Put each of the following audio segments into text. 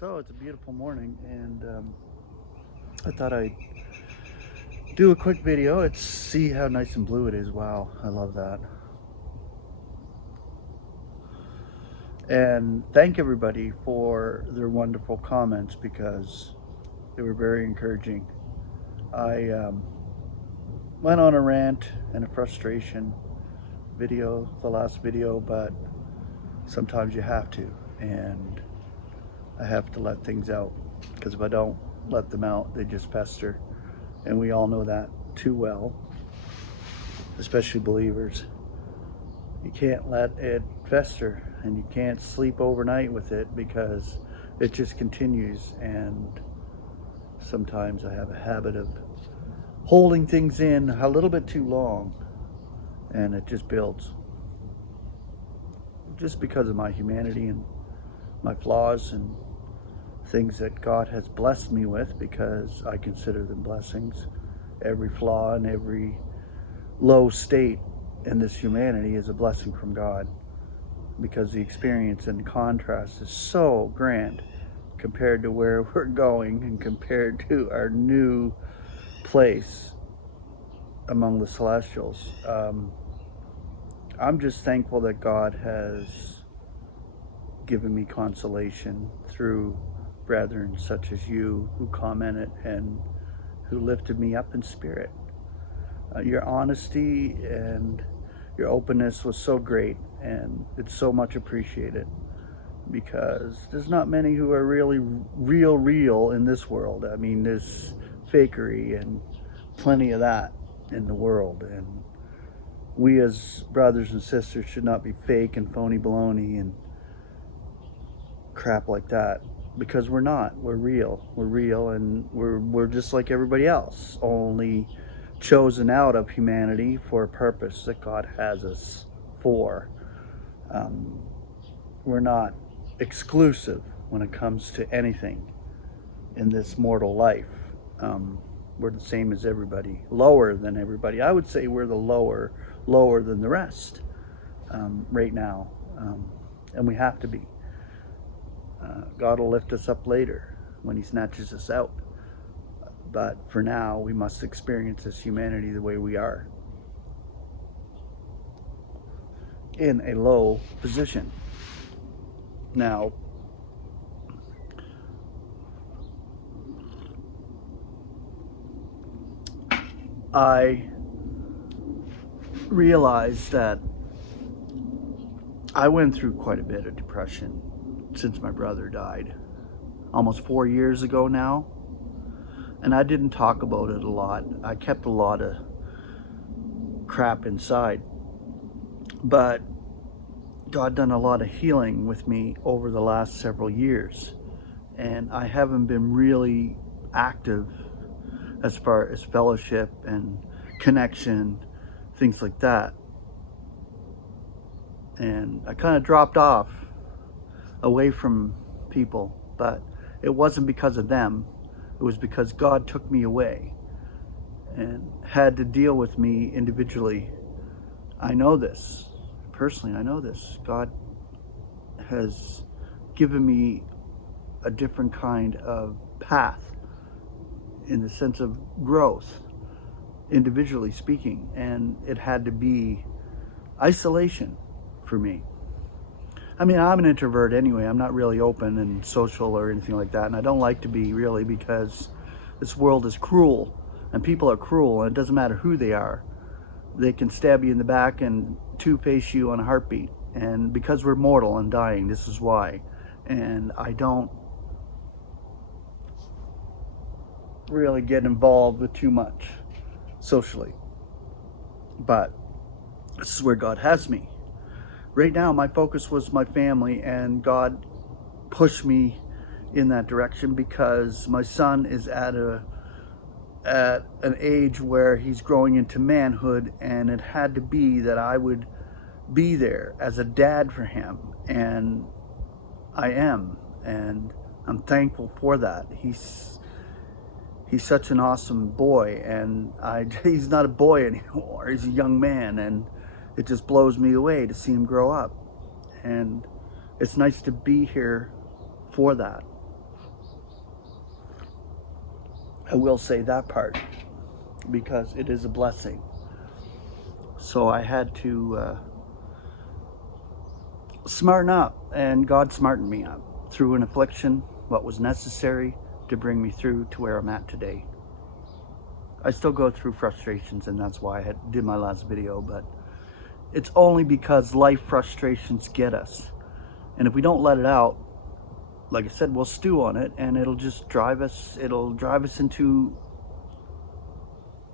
So it's a beautiful morning, and I thought I'd do a quick video. It's see how nice and blue it is. Wow, I love that. And thank everybody for their wonderful comments because they were very encouraging. I went on a rant and a frustration video, the last video, but sometimes you have to, and I have to let things out because if I don't let them out, they just fester. And we all know that too well, especially believers. You can't let it fester, and you can't sleep overnight with it because it just continues. And sometimes I have a habit of holding things in a little bit too long, and it just builds. Just because of my humanity and my flaws and things that God has blessed me with, because I consider them blessings. Every flaw and every low state in this humanity is a blessing from God, because the experience and contrast is so grand compared to where we're going and compared to our new place among the celestials. I'm just thankful that God has given me consolation through brethren such as you who commented and who lifted me up in spirit. Your honesty and your openness was so great, and it's so much appreciated, because there's not many who are really real in this world. I mean, there's fakery and plenty of that in the world, and we as brothers and sisters should not be fake and phony baloney and crap like that, because we're not. We're real, and we're just like everybody else, only chosen out of humanity for a purpose that God has us for. We're not exclusive when it comes to anything in this mortal life. We're the same as everybody, lower than everybody. I would say we're the lower than the rest right now, and we have to be. God will lift us up later when he snatches us out. But for now, we must experience this humanity the way we are, in a low position. Now, I realized that I went through quite a bit of depression since my brother died, almost 4 years ago now. And I didn't talk about it a lot. I kept a lot of crap inside. But God done a lot of healing with me over the last several years. And I haven't been really active as far as fellowship and connection, things like that. And I kind of dropped off away from people, but it wasn't because of them. It was because God took me away and had to deal with me individually. I know this. Personally, I know this. God has given me a different kind of path in the sense of growth, individually speaking, and it had to be isolation for me. I mean, I'm an introvert anyway. I'm not really open and social or anything like that, and I don't like to be, really, because this world is cruel, and people are cruel, and it doesn't matter who they are. They can stab you in the back and two-face you on a heartbeat, and because we're mortal and dying, this is why. And I don't really get involved with too much socially, but this is where God has me. Right now, my focus was my family, and God pushed me in that direction because my son is at an age where he's growing into manhood, and it had to be that I would be there as a dad for him, and I am, and I'm thankful for that. He's such an awesome boy, and he's not a boy anymore. He's a young man, and it just blows me away to see him grow up. And it's nice to be here for that. I will say that part, because it is a blessing. So I had to smarten up, and God smartened me up through an affliction, what was necessary to bring me through to where I'm at today. I still go through frustrations, and that's why I did my last video, but it's only because life frustrations get us. And if we don't let it out, like I said, we'll stew on it, and it'll just drive us into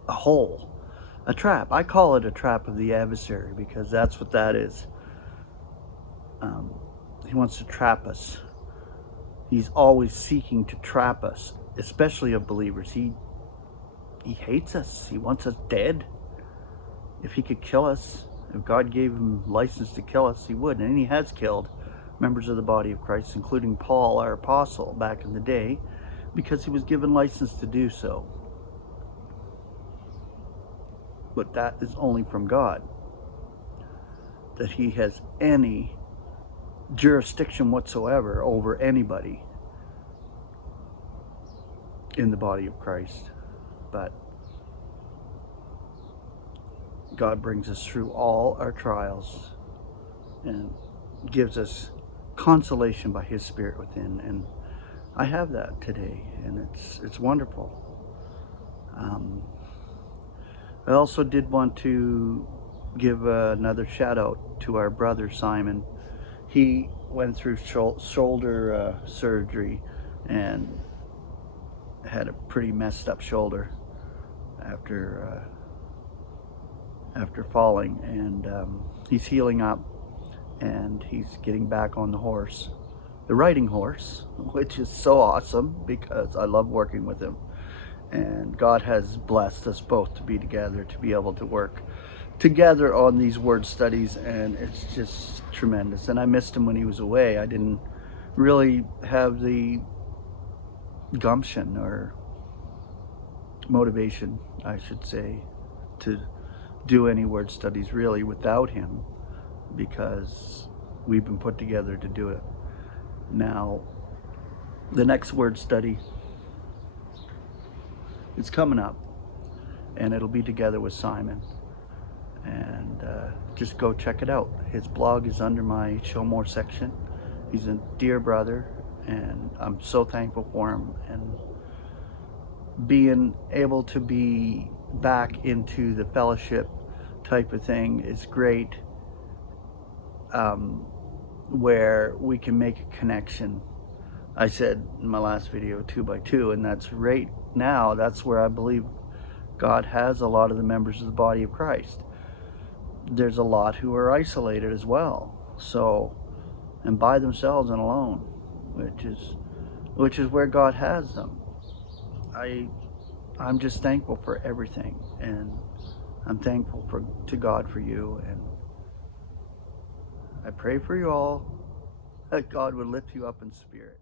a hole, a trap. I call it a trap of the adversary, because that's what that is. He wants to trap us. He's always seeking to trap us, especially of believers. He hates us. He wants us dead. If he could kill us, if God gave him license to kill us, he would. And he has killed members of the body of Christ, including Paul, our apostle, back in the day, because he was given license to do so. But that is only from God, that he has any jurisdiction whatsoever over anybody in the body of Christ. But God brings us through all our trials and gives us consolation by his Spirit within, and I have that today, and it's wonderful. I also did want to give another shout out to our brother Simon. He went through shoulder surgery and had a pretty messed up shoulder after falling, and he's healing up, and he's getting back on the horse, the riding horse, which is so awesome because I love working with him. And God has blessed us both to be together, to be able to work together on these word studies, and it's just tremendous. And I missed him when he was away. I didn't really have the gumption or motivation, I should say, to do any word studies really without him, because we've been put together to do it. Now, the next word study is coming up, and it'll be together with Simon. And just go check it out. His blog is under my Show More section. He's a dear brother, and I'm so thankful for him. And being able to be back into the fellowship type of thing is great, where we can make a connection. I said in my last video 2 by 2, and that's right now, that's where I believe God has a lot of the members of the body of Christ. There's a lot who are isolated as well, so, and by themselves and alone, which is where God has them. I'm just thankful for everything, and I'm thankful to God for you, and I pray for you all that God would lift you up in spirit.